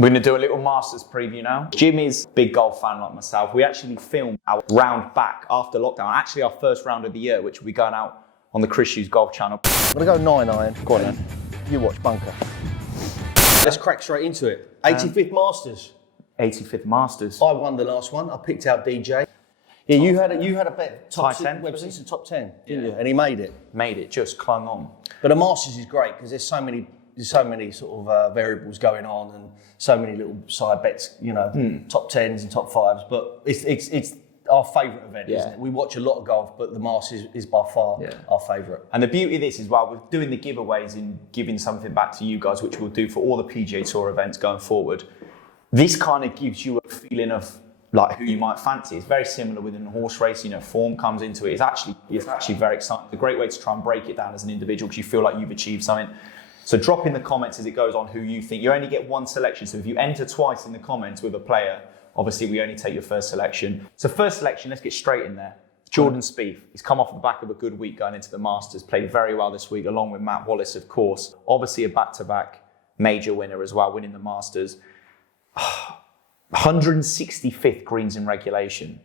We're going to do a little Masters preview now. Jim is a big golf fan like myself. We actually filmed our round back after lockdown. Actually, our first round of the year, which will be going out on the Chris Hughes Golf channel. I'm going to go 9-iron. Go on then. You watch bunker. Let's crack straight into it. 85th Masters. 85th Masters. I won the last one. I picked out DJ. Yeah, you had a bet. Top 10. Webster's top 10, didn't you? And he made it. Made it, just clung on. But the Masters is great because there's so many sort of variables going on and so many little side bets, top 10s and top 5s. But it's our favourite event, isn't it? We watch a lot of golf, but the Masters is by far our favourite. And the beauty of this is, while we're doing the giveaways and giving something back to you guys, which we'll do for all the PGA Tour events going forward, this kind of gives you a feeling of like who you might fancy. It's very similar within horse racing. Form comes into it. It's actually very exciting. It's a great way to try and break it down as an individual because you feel like you've achieved something. So drop in the comments as it goes on who you think. You only get one selection. So if you enter twice in the comments with a player, obviously we only take your first selection. So first selection, let's get straight in there. Jordan Spieth. He's come off the back of a good week going into the Masters. Played very well this week, along with Matt Wallace, of course. Obviously a back-to-back major winner as well, winning the Masters. 165th greens in regulation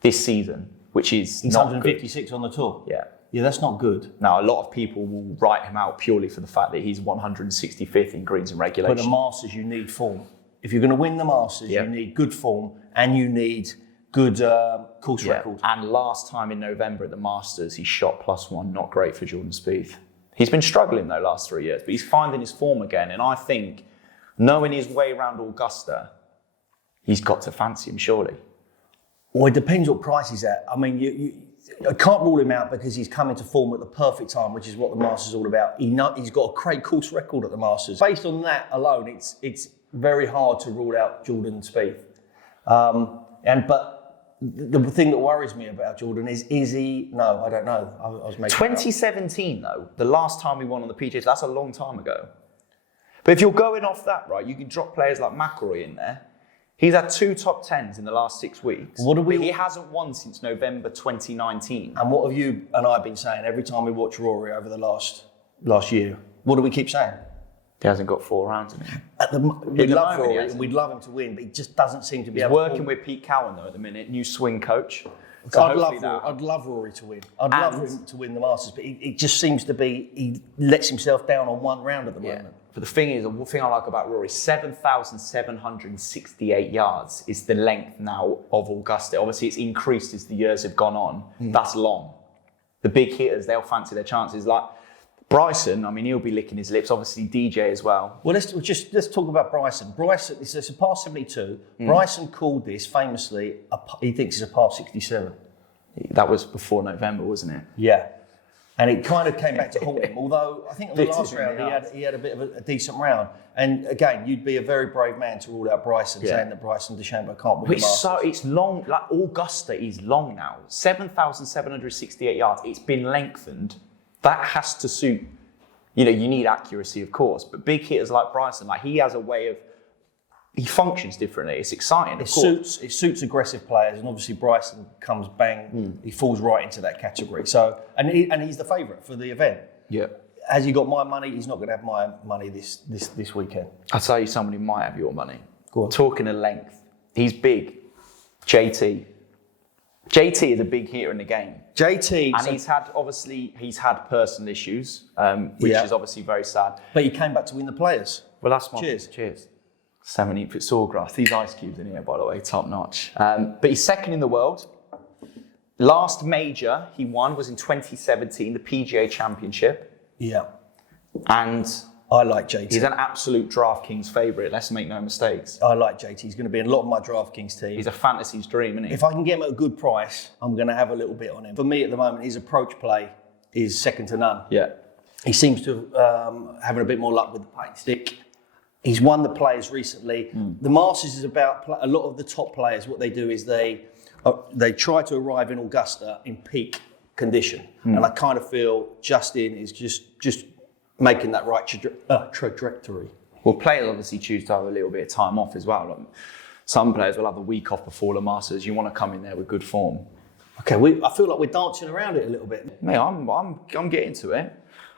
this season, which is He's not 156 on the tour. Yeah, that's not good. Now, a lot of people will write him out purely for the fact that he's 165th in greens in regulation. But the Masters, you need form. If you're going to win the Masters, you need good form and you need good course record. And last time in November at the Masters, he shot +1. Not great for Jordan Spieth. He's been struggling though last 3 years, but he's finding his form again. And I think, knowing his way around Augusta, he's got to fancy him, surely. Well, it depends what price he's at. I mean, I can't rule him out because he's come into form at the perfect time, which is what the Masters is all about. He's got a great course record at the Masters. Based on that alone, it's very hard to rule out Jordan Spieth. But the thing that worries me about Jordan is he? No, I don't know. I was making 2017 though, the last time he won on the PGA, that's a long time ago. But if you're going off that, right, you can drop players like McIlroy in there. He's had 2 top 10s in the last 6 weeks. He hasn't won since November 2019. And what have you and I been saying every time we watch Rory over the last year? What do we keep saying? He hasn't got 4 rounds in him. We'd love Rory and we'd love him to win, but he just doesn't seem to be able to working with Pete Cowan though at the minute, new swing coach. So I'd love Rory to win. I'd love him to win the Masters, but it just seems to be he lets himself down on one round at the moment. But the thing I like about Rory, 7,768 yards is the length now of Augusta. Obviously, it's increased as the years have gone on. That's long. The big hitters, they'll fancy their chances. Like Bryson, I mean, he'll be licking his lips. Obviously, DJ as well. Well, let's talk about Bryson. Bryson, it's a par 72. Bryson called this famously, he thinks it's a par 67. That was before November, wasn't it? Yeah. And it kind of came back to haunt him. Although I think on the last round he had a bit of a decent round. And again, you'd be a very brave man to rule out Bryson, saying that Bryson DeChambeau can't win the Masters. So it's long. Like Augusta is long now. 7,768 yards. It's been lengthened. That has to suit. You need accuracy, of course, but big hitters like Bryson, like he has a way of. He functions differently. It's exciting. It suits aggressive players, and obviously Bryson comes bang. He falls right into that category. So and he's the favourite for the event. Yeah. Has he got my money? He's not going to have my money this weekend. I'll tell you someone who might have your money. Go on. Talking of length, he's big. JT. JT is a big hitter in the game. JT, and he's had personal issues, which is obviously very sad. But he came back to win the Players. Well, that's one. Cheers. 17th at Sawgrass. These ice cubes in here, by the way, top notch. But he's second in the world. Last major he won was in 2017, the PGA Championship. Yeah. And I like JT. He's an absolute DraftKings favourite, let's make no mistakes. I like JT. He's going to be in a lot of my DraftKings team. He's a fantasy's dream, isn't he? If I can get him at a good price, I'm going to have a little bit on him. For me at the moment, his approach play is second to none. Yeah. He seems to having a bit more luck with the paint stick. He's won the Players recently. The Masters is about a lot of the top players. What they do is they try to arrive in Augusta in peak condition, and I kind of feel Justin is just making that right trajectory. Well, players obviously choose to have a little bit of time off as well. Like, some players will have a week off before the Masters. You want to come in there with good form. Okay, I feel like we're dancing around it a little bit. Mate, I'm getting to it.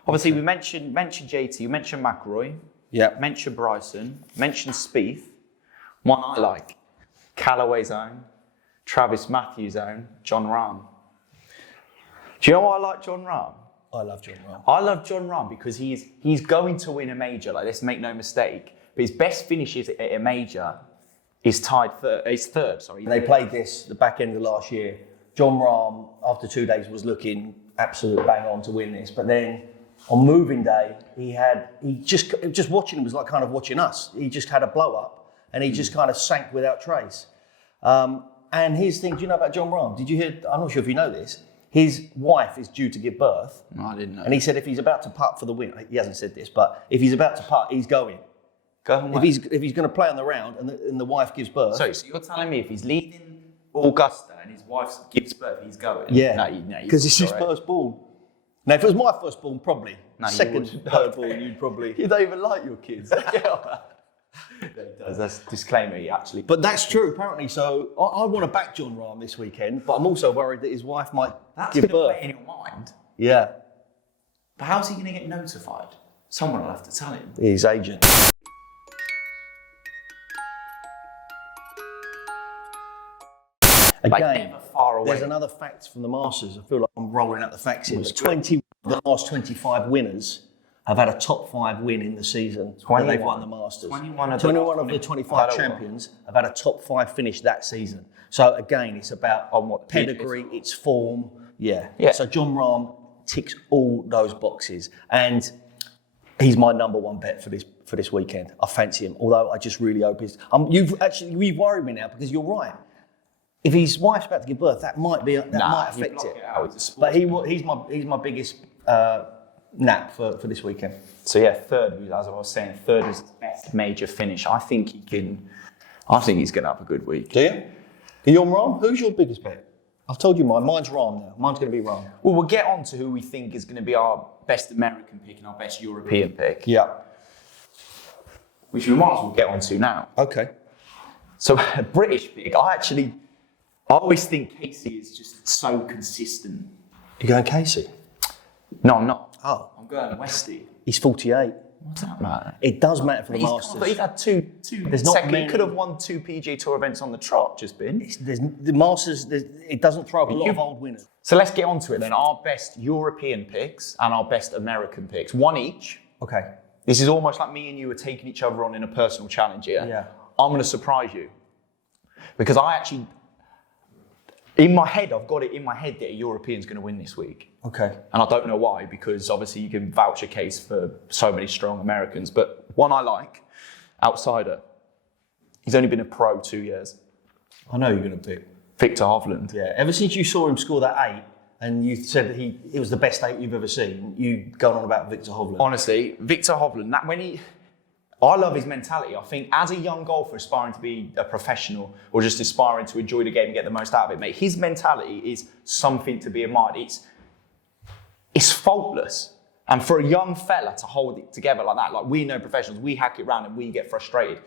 Obviously, we mentioned JT, you mentioned McIlroy. Yeah. Mention Bryson. Mention Spieth. One I like. Callaway's own. Travis Matthews' own. Jon Rahm. Do you know why I like Jon Rahm? I love Jon Rahm. I love Jon Rahm because he's going to win a major. Like, let's make no mistake. But his best finishes at a major is third. Sorry. They played this the back end of last year. Jon Rahm, after 2 days, was looking absolute bang on to win this. But then on moving day, just watching him was like kind of watching us. He just had a blow up and he just kind of sank without trace. And here's the thing, do you know about Jon Rahm? Did you hear? I'm not sure if you know this. His wife is due to give birth. No, I didn't know. And he said if he's about to putt for the win, he hasn't said this, but if he's about to putt, he's going. If he's going to play on the round and the wife gives birth. Sorry, so you're telling me if he's leading Augusta and his wife gives birth, he's going? Yeah, because it's his firstborn. Now, if it was my firstborn, probably. No, second, thirdborn, you'd probably. You don't even like your kids. That's a disclaimer, actually. But that's true, apparently. So I want to back Jon Rahm this weekend, but I'm also worried that his wife might give birth. That's in your mind. Yeah. But how's he going to get notified? Someone will have to tell him. His agent. Again, never far away. There's another fact from the Masters. I feel like I'm rolling out the facts here. 20 of the last 25 winners have had a top 5 win in the season when they've won the Masters. 21 of the 25 champions have had a top 5 finish that season. So again, it's about pedigree, it's form. Yeah. So Jon Rahm ticks all those boxes, and he's my number one bet for this weekend. I fancy him, although I just really hope he's. You've worried me now because you're right. If his wife's about to give birth, that might affect it. But he's my biggest nap for this weekend. So yeah, third, as I was saying, third is his best major finish. I think he's going to have a good week. Do you? Jon Rahm? Who's your biggest bet? I've told you mine. Mine's Rahm now. Mine's going to be Rahm. Well, we'll get on to who we think is going to be our best American pick and our best European pick. Yeah. Which we might as well get on to now. Okay. So a British pick, I always think Casey is just so consistent. You going Casey? No, I'm not. Oh. I'm going Westy. He's 48. What's that matter? It does matter for the Masters. But he's had two. There's not many. He could have won 2 PGA Tour events on the trot, just been. The Masters, it doesn't throw up a lot of old winners. So let's get on to it then. Our best European picks and our best American picks. One each. Okay. This is almost like me and you are taking each other on in a personal challenge here. Yeah. I'm going to surprise you. Because in my head, I've got it in my head that a European's going to win this week. Okay. And I don't know why, because obviously you can vouch a case for so many strong Americans. But one I like, outsider, he's only been a pro 2 years. I know you're going to pick. Victor Hovland. Yeah, ever since you saw him score that 8, and you said that it was the best 8 you've ever seen, you've gone on about Victor Hovland. Honestly, Victor Hovland, I love his mentality. I think as a young golfer aspiring to be a professional or just aspiring to enjoy the game and get the most out of it, mate, his mentality is something to be admired. It's faultless. And for a young fella to hold it together like that, like we know professionals, we hack it round and we get frustrated.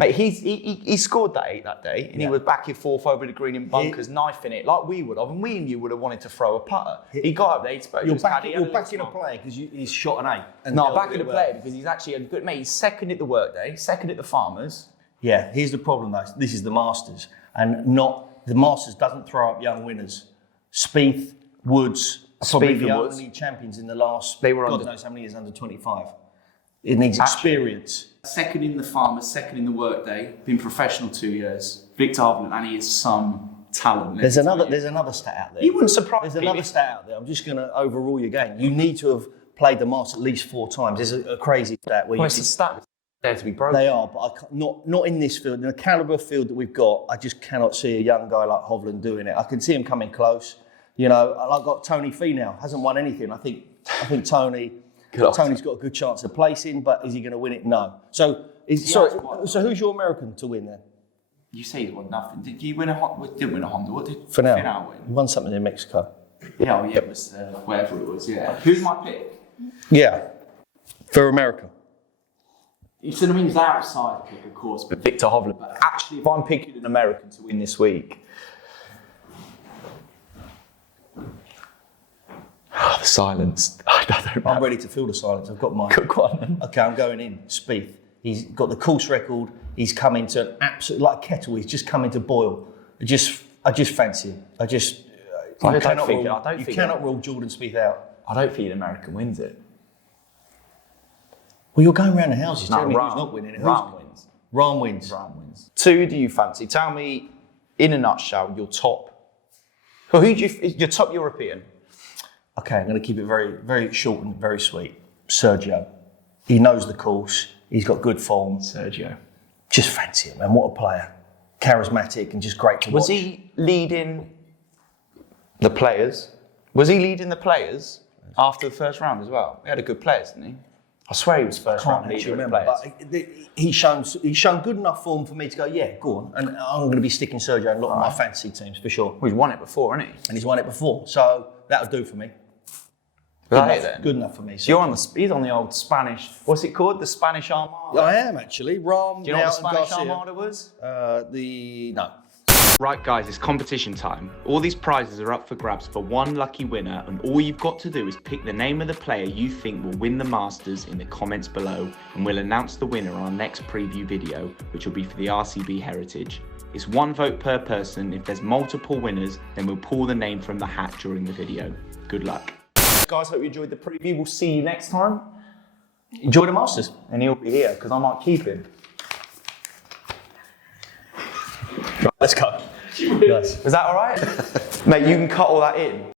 Mate, he scored that 8 that day, and he was back in 4th over the green in bunkers, knifing it like we would have, and we and you would have wanted to throw a putter. He got up there, You're backing a player because he's shot an 8. No, backing a player because he's actually a good mate. He's second at the Workday, second at the Farmers. Yeah, here's the problem though. This is the Masters, and the Masters doesn't throw up young winners. Spieth, Woods, probably the only champions in the last. They were God knows how many years under 25. It needs experience. Second in the Farmers, second in the Workday, been professional 2 years. Victor Hovland, and he is some talent. There's another stat out there. You wouldn't surprise me. There's another stat out there. I'm just going to overrule your game. You need to have played the Masters at least 4 times. There's a crazy stat where it's a stat there to be broken. They are, but not in this field. In the calibre of field that we've got, I just cannot see a young guy like Hovland doing it. I can see him coming close. You know, I've got Tony Fee now. Hasn't won anything. I think Tony's got a good chance of placing, but is he going to win it? No. So who's your American to win then? You say he's won nothing. Did you win a Honda? Didn't win a Honda. What did Finau win? He won something in Mexico. Yeah, it was wherever it was. Yeah. Who's my pick? Yeah, for America. You see what I mean? He's outside pick, of course, but Victor Hovland. But actually, if I'm picking an American to win this week, The silence. I don't know. I'm ready to feel the silence. I've got mine. Go on then. Okay, I'm going in. Spieth. He's got the course record. He's come into an absolute, like kettle. He's just come into boil. I just fancy him. You cannot rule Jordan Spieth out. I don't think an American wins it. Well, you're going around the houses. No, Tell me Rahm, who's not winning it. Rahm wins. Rahm wins. Rahm wins. 2 do you fancy? Tell me, in a nutshell, your top. Well, who do your top European? Okay, I'm going to keep it very, very short and very sweet. Sergio. He knows the course. He's got good form. Sergio. Just fancy him, man. What a player. Charismatic and just great to watch. Was he leading the players? After the first round as well? He had a good players, didn't he? I swear he was first round leader of the players. But he's shown good enough form for me to go, yeah, go on. And I'm going to be sticking Sergio in a lot of my fantasy teams for sure. Well, he's won it before, hasn't he? And he's won it before, so that'll do for me. Good enough for me. So you're on he's on the old Spanish, what's it called? The Spanish Armada? I am actually. Rahm, Do you know what the Spanish Armada was? No. Right guys, it's competition time. All these prizes are up for grabs for one lucky winner, and all you've got to do is pick the name of the player you think will win the Masters in the comments below, and we'll announce the winner on our next preview video, which will be for the RCB Heritage. It's 1 vote per person. If there's multiple winners, then we'll pull the name from the hat during the video. Good luck. Guys, hope you enjoyed the preview. We'll see you next time. Enjoy the Masters. And he'll be here, because I might keep him. Right, let's go. Nice. Was that all right? Mate, you can cut all that in.